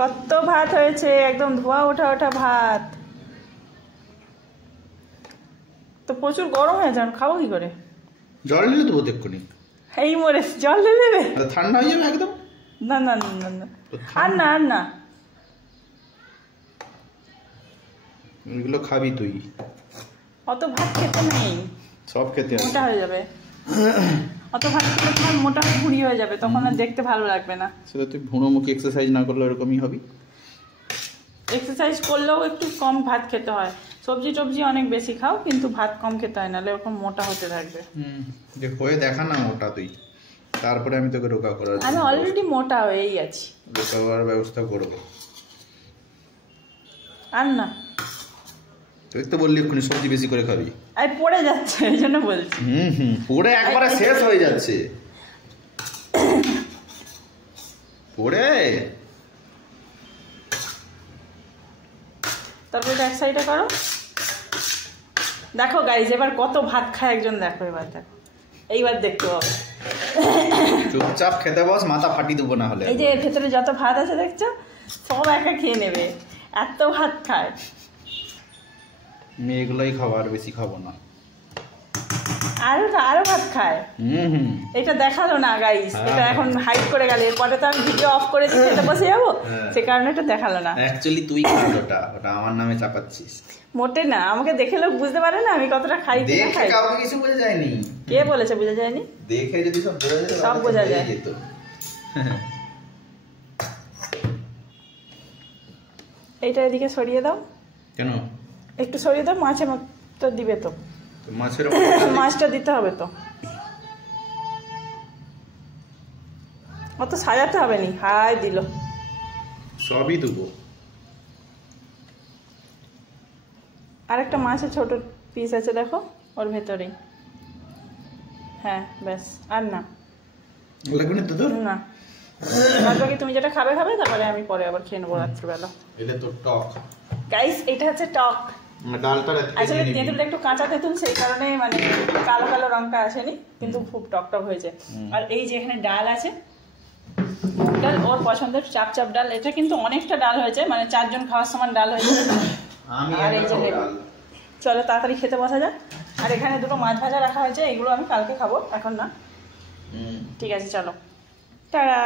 কত ভাত হয়েছে, একদম ধোয়া ওঠা ওঠা ভাত। তো প্রচুর গরম হয়ে যান, খাবো কি করে? জল ঢেলে দেবো দেখুনি। এই মরে জল ঢেলে দেবে? ঠান্ডা হয়ে যাবে একদম। না না না না, আর না আর না। এগুলো খাবি তুই? অত ভাত খেতে নেই, সব খেতে মোটা হয়ে যাবে। অত ভাত খেলে তোমার মোটা হয়ে ভুঁড়ি হয়ে যাবে, তখন আর দেখতে ভালো লাগবে না। সেটা তুই ভুঁড়োমুখী এক্সারসাইজ না করলে এরকমই হবি। এক্সারসাইজ করলেও একটু কম ভাত খেতে হয়, সবজি টবজি অনেক বেশি খাও, কিন্তু ভাত কম খেতে হয়, নাহলে ওরকম মোটা হতে থাকবে। যে হয়ে দেখা না মোটা তুই, তারপরে আমি তোকে রোগা করার, আমি অলরেডি মোটা হয়েই আছি, রোগা করার ব্যবস্থা করবো। আর না, তুই তো বললি এক্ষুনি সবজি বেশি করে খাবি। আর পড়ে যাচ্ছে এই জন্য বলছি। পড়ে একবারে শেষ হয়ে যাচ্ছে পড়ে। তারপরে এক সাইডে করো। দেখো গাইজ এবার কত ভাত খায় একজন, দেখো এবার দেখো, এইবার দেখতে হবে। চুপচাপ খেতে বস, মাথা ফাটি দেবো না হলে। এই যে ভেতরে যত ভাত আছে দেখছো, সব একা খেয়ে নেবে, এত ভাত খায়। আমি এগুলোই খাবো, আর বেশি খাবো না। আরো ভাত খায়। এটা দেখালো না গাইস, এটা এখন হাইড করে গেল, এরপরে তো আমি ভিডিও অফ করে দিচ্ছি, এটা বসে যাবো, সে কারণে এটা দেখালো না। অ্যাকচুয়ালি তুই খাস ওটা, ওটা আমার নামে চাপাচ্ছিস। মোটে না, আমাকে দেখে লোক বুঝতে পারে না আমি কতটা খাই কি না খাই। কাউকে কিছু বোঝা যায়নি। কে বলেছে বোঝা যায়নি? দেখে যদি সব বোঝা যেত, সব বোঝা যায়। এইটা এদিকে সরিয়ে দাও। কেন? একটু সরিয়ে দাও, মাছটা দিবে তো, মাছের মাছটা দিতে হবে তো, অত সাজাতে হবে নি। হাই দিল, সবই দেবো। আরেকটা মাছের ছোট পিস আছে দেখো ওর ভেতরেই। হ্যাঁ ব্যাস, আর না লাগবে না তো তোর? না, বাকি তুমি যেটা খাবে খাবে, তারপরে আমি পরে আবার খেয়ে নেবো রাত্রিবেলা। এটা তো টক গাইস এটা হচ্ছে টক। ডালটা আসলে তেঁতুলটা একটু কাঁচা তেঁতুল, সেই কারণে মানে কালো কালো রঙটা আসেনি, কিন্তু খুব টক টক হয়েছে। আর এই যে এখানে ডাল আছে, ডাল ওর পছন্দের চাপ চাপ ডাল, এটা কিন্তু অনেকটা ডাল হয়েছে, মানে 4 জন খাওয়ার সমান ডাল হয়েছে। আর এই যে চলো তাড়াতাড়ি খেতে বসা যাক। আর এখানে দুটো মাছ ভাজা রাখা হয়েছে, এগুলো আমি কালকে খাবো, এখন না। ঠিক আছে চলো, টাটা।